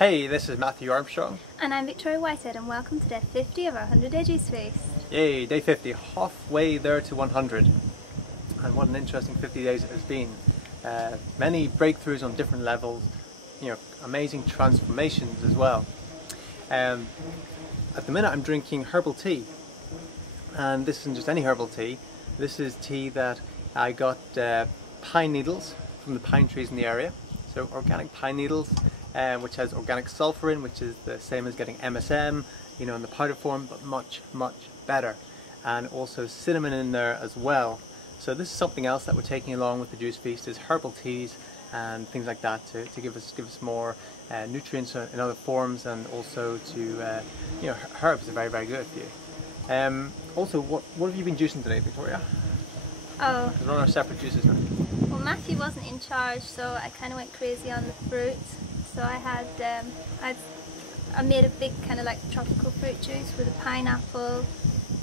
Hey, this is Matthew Armstrong. And I'm Victoria Whitehead, and welcome to day 50 of our 100-day juice feast. Yay, day 50, halfway there to 100. And what an interesting 50 days it has been. Many breakthroughs on different levels, amazing transformations as well. At the minute I'm drinking herbal tea. And this isn't just any herbal tea. This is tea that I got pine needles from the pine trees in the area. So organic pine needles, which has organic sulfur in, which is the same as getting MSM, in the powder form, but much, much better. And also cinnamon in there as well. So this is something else that we're taking along with the juice feast, is herbal teas and things like that to give us more nutrients in other forms, and also to, herbs are very, very good for you. Also, what have you been juicing today, Victoria? Oh. We're on our separate juices now. Well, Matthew wasn't in charge, so I kind of went crazy on the fruit. So I had, I made a big kind of like tropical fruit juice with a pineapple,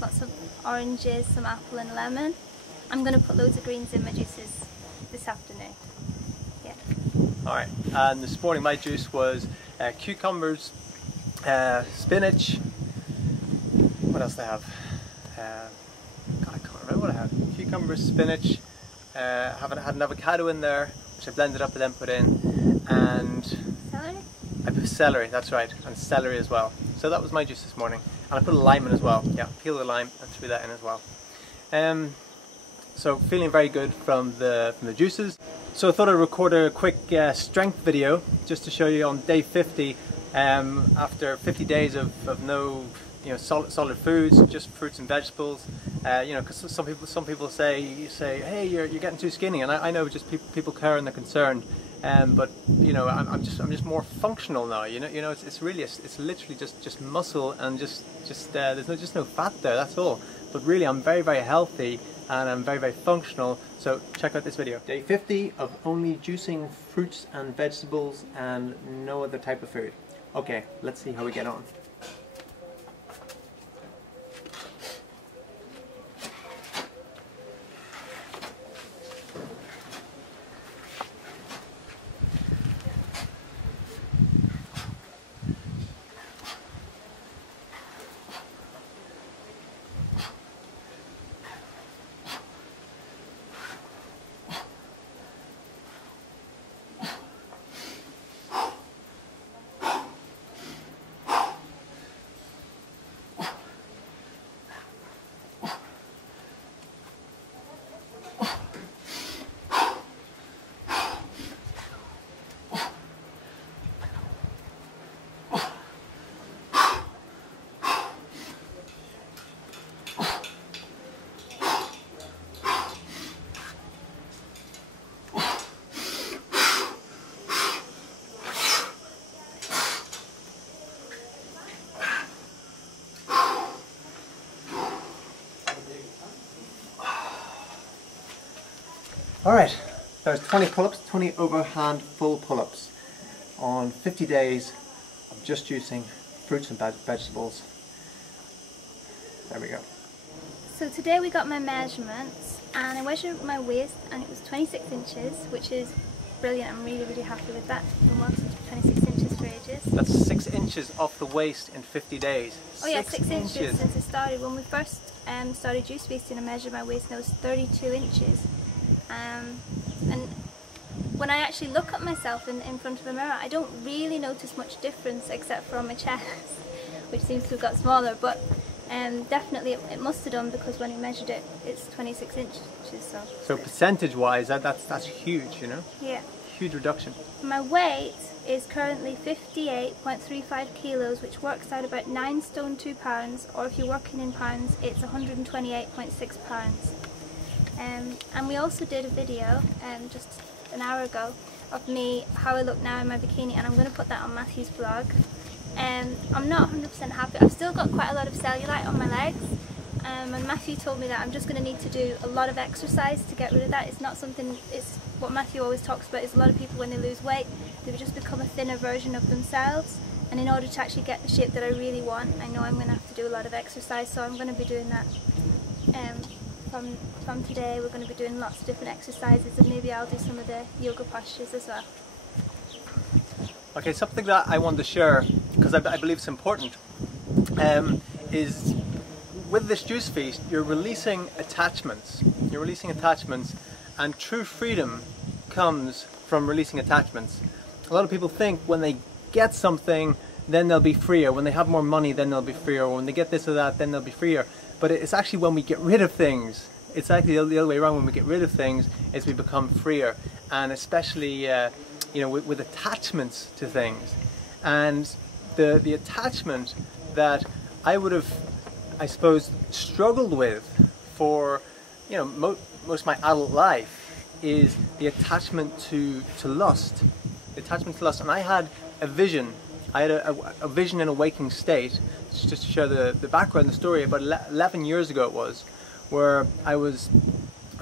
lots of oranges, some apple and lemon. I'm going to put loads of greens in my juices this afternoon. Yeah. Alright, and this morning my juice was cucumbers, spinach, what else do I have? God, I can't remember what I had. Cucumbers, spinach, had an avocado in there, which I blended up and then put in, and celery? I put celery, that's right, and celery as well. So that was my juice this morning. And I put a lime in as well. Yeah, peeled the lime and threw that in as well. So feeling very good from the juices. So I thought I'd record a quick strength video just to show you on day 50, after 50 days of no solid foods, just fruits and vegetables. Because some people say, hey, you're getting too skinny, and I know just people care and they're concerned. But I'm just more functional now. It's literally just muscle and just there's no fat there. That's all. But really, I'm very, very healthy and I'm very, very functional. So check out this video. Day 50 of only juicing fruits and vegetables and no other type of food. Okay, let's see how we get on. Alright, there's 20 pull-ups, 20 overhand full pull-ups on 50 days of just juicing fruits and vegetables. There we go. So today we got my measurements, and I measured my waist and it was 26 inches, which is brilliant. I'm really, really happy with that. I've been wanting 26 inches for ages. That's 6 inches off the waist in 50 days. Oh yeah, 6 inches since I started. When we first started juice feasting, I measured my waist and it was 32 inches. And when I actually look at myself in front of a mirror, I don't really notice much difference except for on my chest, which seems to have got smaller, but definitely it must have done, because when we measured it, it's 26 inches. So percentage wise, that's huge, Yeah. Huge reduction. My weight is currently 58.35 kilos, which works out about 9 stone 2 pounds, or if you're working in pounds, it's 128.6 pounds. And we also did a video just an hour ago of me, how I look now in my bikini, and I'm going to put that on Matthew's blog. I'm not 100% happy. I've still got quite a lot of cellulite on my legs, and Matthew told me that I'm just going to need to do a lot of exercise to get rid of that. It's not something, it's what Matthew always talks about, is a lot of people when they lose weight, they just become a thinner version of themselves, and in order to actually get the shape that I really want, I know I'm going to have to do a lot of exercise, so I'm going to be doing that. From today we're going to be doing lots of different exercises, and maybe I'll do some of the yoga postures as well. Okay, something that I wanted to share, because I believe it's important, is with this juice feast, you're releasing attachments. You're releasing attachments, and true freedom comes from releasing attachments. A lot of people think when they get something, then they'll be freer. When they have more money, then they'll be freer. Or when they get this or that, then they'll be freer. But it's actually when we get rid of things. It's actually the other way around. When we get rid of things, is we become freer. And especially, you know, with attachments to things. And the attachment that I would have, I suppose, struggled with for, you know, most of my adult life is the attachment to lust. The attachment to lust. And I had a vision. I had a vision in a waking state, just to share the background, the story. About 11 years ago it was, where I was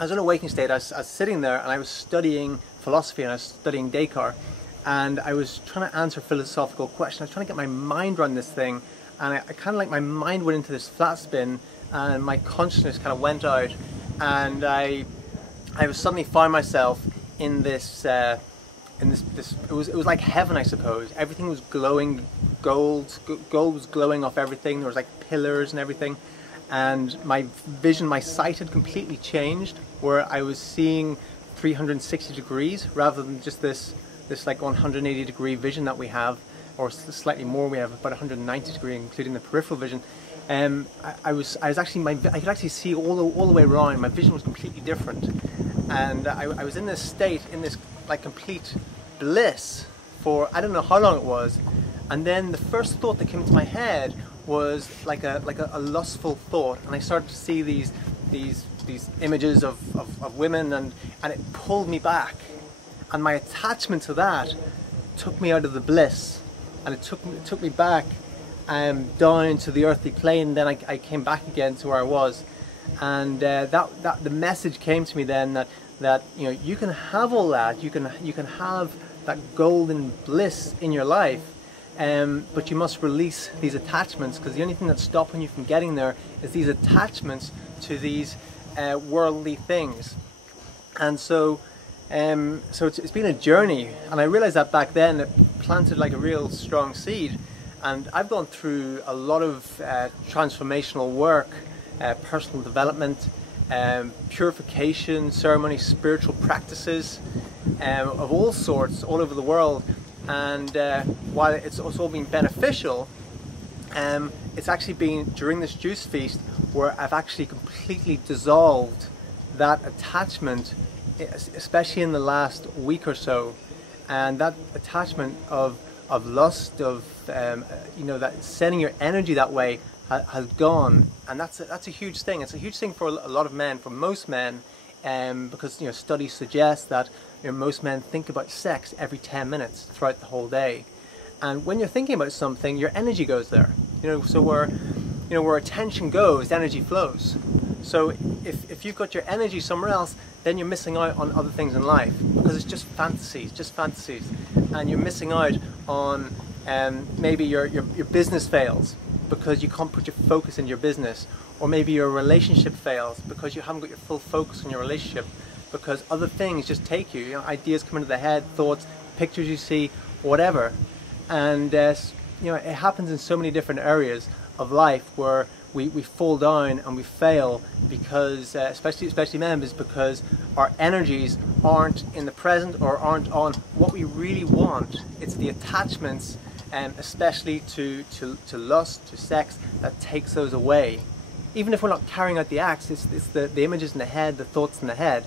in a waking state. I was sitting there and I was studying philosophy and I was studying Descartes, and I was trying to answer philosophical questions. I was trying to get my mind around this thing, and I kind of like my mind went into this flat spin, and my consciousness kind of went out, and I was suddenly found myself in this. It was like heaven, I suppose. Everything was glowing gold. Gold was glowing off everything. There was like pillars and everything, and my vision, my sight had completely changed, where I was seeing 360 degrees rather than just this like 180 degree vision that we have, or slightly more. We have about 190 degree, including the peripheral vision. I was actually I could actually see all the way around. My vision was completely different, and I was in this state, in this like complete bliss for I don't know how long it was. And then the first thought that came into my head was like a lustful thought, and I started to see these images of women, and it pulled me back, and my attachment to that took me out of the bliss, and it took me back down to the earthly plane. Then I came back again to where I was, and that the message came to me then that you know, you can have all that, you can have that golden bliss in your life, but you must release these attachments, because the only thing that's stopping you from getting there is these attachments to these worldly things. And so it's been a journey, and I realized that back then it planted like a real strong seed. And I've gone through a lot of transformational work, personal development, purification, ceremony, spiritual practices of all sorts all over the world. And while it's all been beneficial, it's actually been during this juice feast where I've actually completely dissolved that attachment, especially in the last week or so. And that attachment of lust, of you know, that sending your energy that way has gone, and that's a huge thing. It's a huge thing for a lot of men, for most men, because you know, studies suggest that you know, most men think about sex every 10 minutes throughout the whole day, and when you're thinking about something, your energy goes there. You know, so where attention goes, energy flows. So if you've got your energy somewhere else, then you're missing out on other things in life, because it's just fantasies, and you're missing out on maybe your business fails because you can't put your focus in your business, or maybe your relationship fails because you haven't got your full focus on your relationship, because other things just take you. You know, ideas come into the head, thoughts, pictures you see, whatever, and you know, it happens in so many different areas of life where we fall down and we fail because, especially members, because our energies aren't in the present or aren't on what we really want. It's the attachments, especially to lust, to sex, that takes those away. Even if we're not carrying out the acts, it's the images in the head, the thoughts in the head,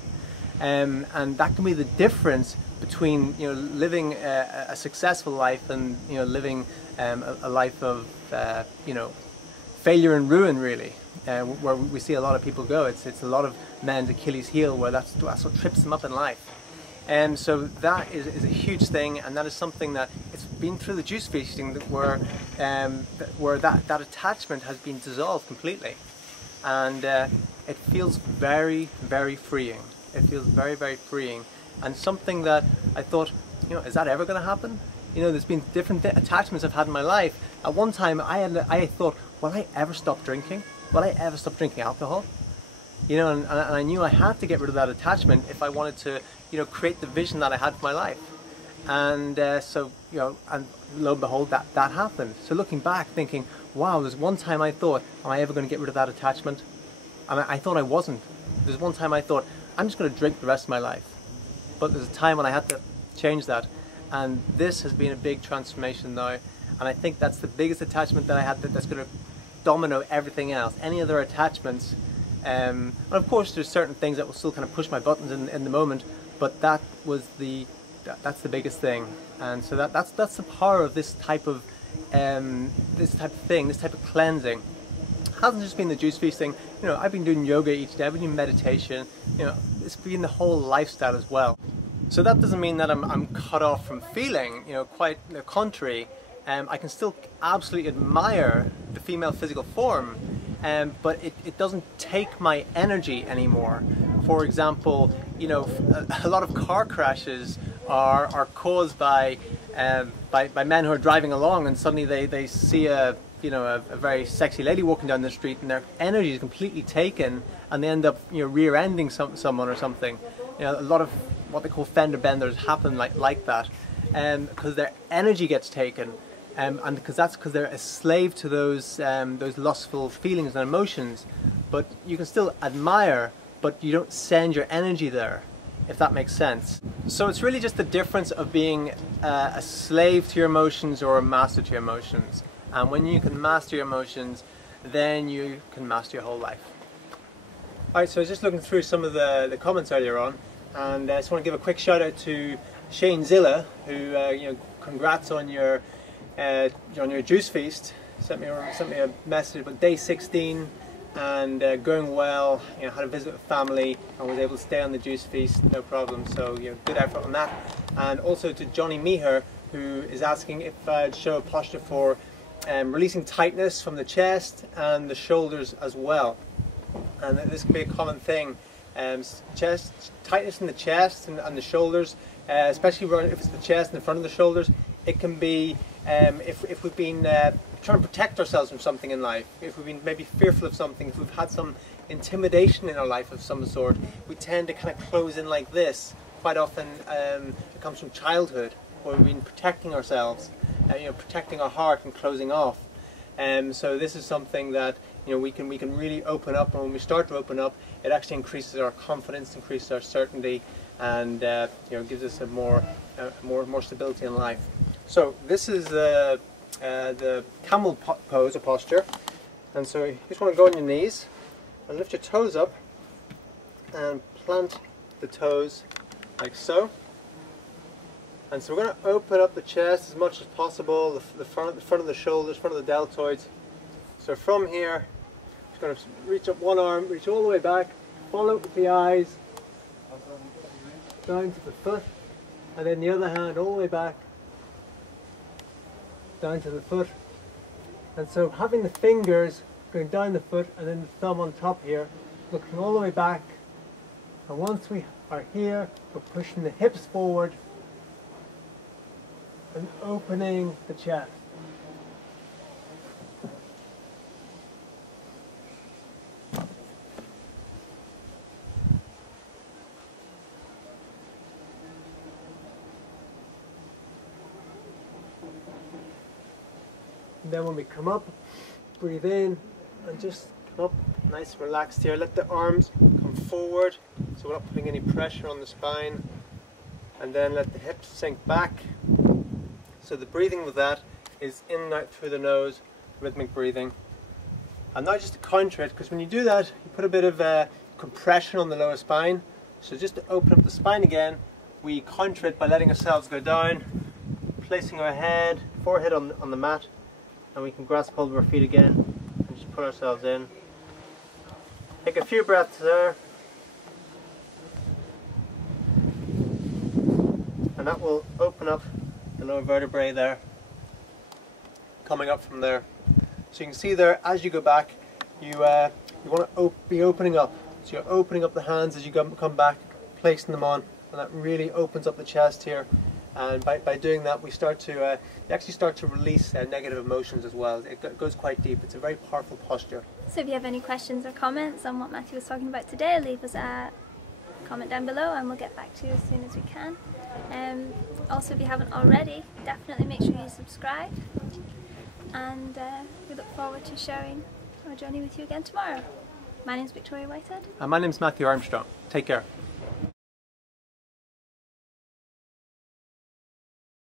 and that can be the difference between, you know, living a successful life and, you know, living a life of you know, failure and ruin, really, where we see a lot of people go. It's a lot of men's Achilles heel, where that's what trips them up in life. And so that is a huge thing, and that is something that it's been through the juice feasting where that attachment has been dissolved completely, and it feels very, very freeing. It feels very, very freeing, and something that I thought, you know, is that ever going to happen? You know, there's been different attachments I've had in my life. At one time, I thought, will I ever stop drinking? Will I ever stop drinking alcohol? You know, and I knew I had to get rid of that attachment if I wanted to, you know, create the vision that I had for my life. And so, you know, and lo and behold, that happened. So looking back, thinking, wow, there's one time I thought, am I ever going to get rid of that attachment? And I thought I wasn't. There's one time I thought, I'm just going to drink the rest of my life. But there's a time when I had to change that. And this has been a big transformation now. And I think that's the biggest attachment that I had that's going to domino everything else. Any other attachments. And of course, there's certain things that will still kind of push my buttons in the moment. But that was that's the biggest thing. And so that's the power of this type of this type of cleansing. It hasn't just been the juice feasting. You know, I've been doing yoga each day, I've been doing meditation. You know, it's been the whole lifestyle as well. So that doesn't mean that I'm cut off from feeling. You know, quite the contrary. I can still absolutely admire the female physical form, but it doesn't take my energy anymore. For example, you know, a lot of car crashes are caused by men who are driving along, and suddenly they see a very sexy lady walking down the street, and their energy is completely taken, and they end up, you know, rear-ending someone or something. You know, a lot of what they call fender benders happen like that, because their energy gets taken, and because they're a slave to those lustful feelings and emotions. But you can still admire, but you don't send your energy there, if that makes sense. So it's really just the difference of being a slave to your emotions or a master to your emotions. And when you can master your emotions, then you can master your whole life. Alright, so I was just looking through some of the comments earlier on, and I just want to give a quick shout out to Shane Zilla, who you know, congrats on your juice feast. Sent me a message about day 16 and going well. You know, had a visit with family and was able to stay on the juice feast, no problem. So, you know, good effort on that. And also to Johnny Meher, who is asking if I'd show a posture for releasing tightness from the chest and the shoulders as well. And this can be a common thing. Tightness in the chest and the shoulders, especially if it's the chest and the front of the shoulders. It can be if we've been trying to protect ourselves from something in life, if we've been maybe fearful of something, if we've had some intimidation in our life of some sort, we tend to kind of close in like this. Quite often it comes from childhood, where we've been protecting ourselves, you know, protecting our heart and closing off. So this is something that, you know, we can really open up, and when we start to open up, it actually increases our confidence, increases our certainty, and you know, gives us a more stability in life. So this is the camel pose or posture, and so you just want to go on your knees and lift your toes up and plant the toes like so. And so we're going to open up the chest as much as possible, the front of the shoulders, front of the deltoids. So from here, just going to reach up one arm, reach all the way back, follow with the eyes, down to the foot, and then the other hand all the way back, down to the foot. And so having the fingers going down the foot and then the thumb on top here, looking all the way back. And once we are here, we're pushing the hips forward and opening the chest. And then when we come up, breathe in and just come up nice and relaxed here. Let the arms come forward so we're not putting any pressure on the spine. And then let the hips sink back. So the breathing with that is in and out through the nose, rhythmic breathing. And now just to counter it, because when you do that, you put a bit of compression on the lower spine. So just to open up the spine again, we counter it by letting ourselves go down, placing our head, forehead on the mat, and we can grasp hold of our feet again and just put ourselves in. Take a few breaths there. And that will open up the lower vertebrae there, coming up from there. So you can see there, as you go back, you want to be opening up. So you're opening up the hands as you come back, placing them on, and that really opens up the chest here. And by doing that, we actually start to release negative emotions as well. It goes quite deep. It's a very powerful posture. So if you have any questions or comments on what Matthew was talking about today, leave us a comment down below and we'll get back to you as soon as we can. Also, if you haven't already, definitely make sure you subscribe, and we look forward to sharing our journey with you again tomorrow. My name's Victoria Whitehead. And my name's Matthew Armstrong. Take care.